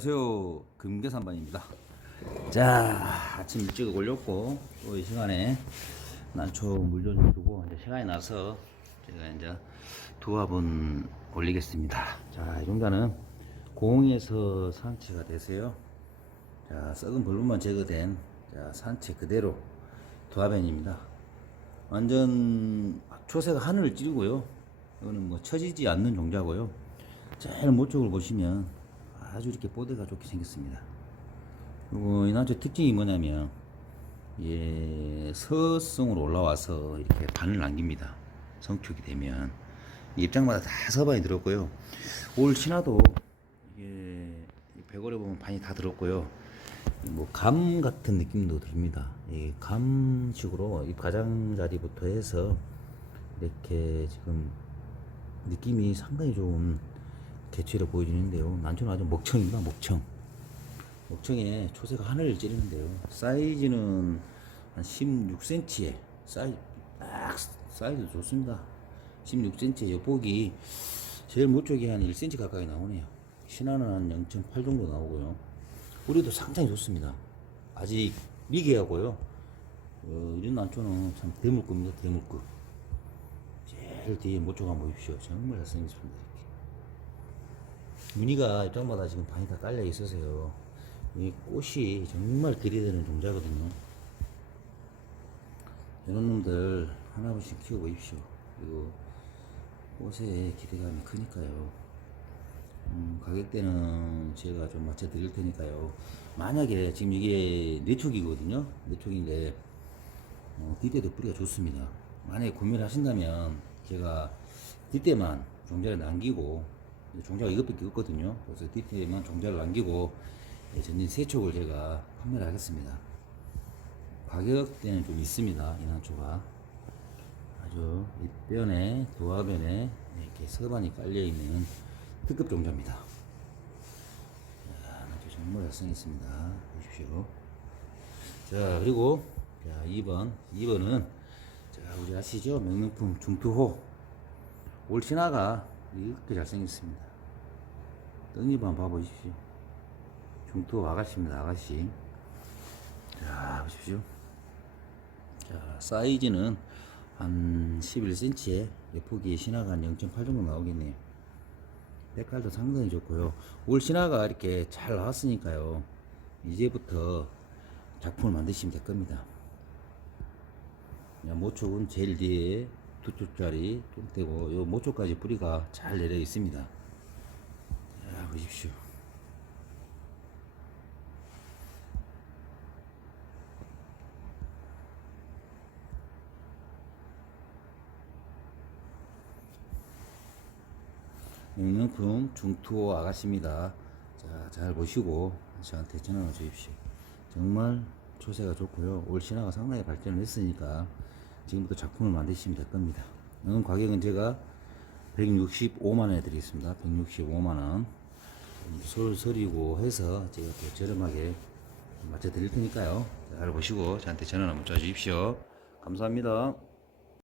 안녕하세요. 금계산반입니다. 자 아침 일찍 올렸고 또 이 시간에 난초 물좀 주고 이제 시간이 나서 제가 이제 두 화분 올리겠습니다. 자이 정도는 공에서 산채가 되세요. 자 썩은 벌룬만 제거된 자 산채 그대로 두 화분입니다. 완전 초세가 하늘을 찌르고요. 이거는 뭐 처지지 않는 종자고요. 제일 모쪽을 보시면 아주 이렇게 뽀대가 좋게 생겼습니다. 그리고 이 나초 특징이 뭐냐면 예, 서성으로 올라와서 이렇게 반을 남깁니다. 성축이 되면 입장마다 다 서반이 들었고요. 올 신화도 이게 백월에 보면 반이 다 들었고요. 뭐 감 같은 느낌도 듭니다. 이 감식으로 이 가장자리부터 해서 이렇게 지금 느낌이 상당히 좋은 개체로 보여지는데요. 난초는 아주 먹청입니다. 먹청. 먹청에 초세가 하늘을 찌르는데요. 사이즈는 한 16cm에 사이 딱 사이즈 좋습니다. 16cm 여폭이 제일 못쪽이 한 1cm 가까이 나오네요. 신화는 한 0.8 정도 나오고요. 우리도 상당히 좋습니다. 아직 미개하고요. 어, 이런 난초는 참 대물급입니다. 대물급. 제일 뒤에 한번 보십시오. 정말 잘생겼습니다. 이렇게. 무늬가 입장마다 지금 반이 다 깔려 있어서요. 이 꽃이 정말 들이대는 종자거든요. 이런 놈들 하나씩 키워보십시오. 그리고 꽃에 기대감이 크니까요. 음, 가격대는 제가 좀 맞춰 드릴 테니까요. 만약에 지금 이게 네촉이거든요. 네촉인데 어, 뒷대도 뿌리가 좋습니다. 만약에 구매를 하신다면 제가 뒷대만 종자를 남기고 종자가 이것밖에 없거든요. 그래서 뒷대만 종자를 남기고 예, 전진 세 촉을 제가 판매를 하겠습니다. 가격대는 좀 있습니다. 이 난초가 아주 윗변에 도화변에 이렇게 서반이 깔려 있는 특급 종자입니다. 자, 난초 정말 잘생겼습니다. 보십시오. 자 그리고 자 2번 2번은 자 우리 아시죠 명명품 중투호 올 신화가 이렇게 잘생겼습니다 한번 봐보십시오. 중투호 아가씨입니다 아가씨. 자 보십시오. 자 사이즈는 한 11cm에 예쁘게 신화가 한 0.8 정도 나오겠네요. 색깔도 상당히 좋고요. 올 신화가 이렇게 잘 나왔으니까요. 이제부터 작품을 만드시면 될 겁니다. 모촉은 제일 뒤에 두 쪽짜리 좀 떼고 요 모촉까지 뿌리가 잘 내려 있습니다. 자 보십시오. 명명품 중투호 아가씨입니다. 자, 잘 보시고 저한테 전화를 주십시오. 정말 초세가 좋고요. 올 신화가 상당히 발전을 했으니까 지금부터 작품을 만드시면 될 겁니다. 이건 가격은 제가 165만원에 드리겠습니다. 165만원. 솔솔이고 해서 제가 또 저렴하게 맞춰 드릴 테니까요. 잘 보시고 저한테 전화 한번 줘 주십시오. 감사합니다.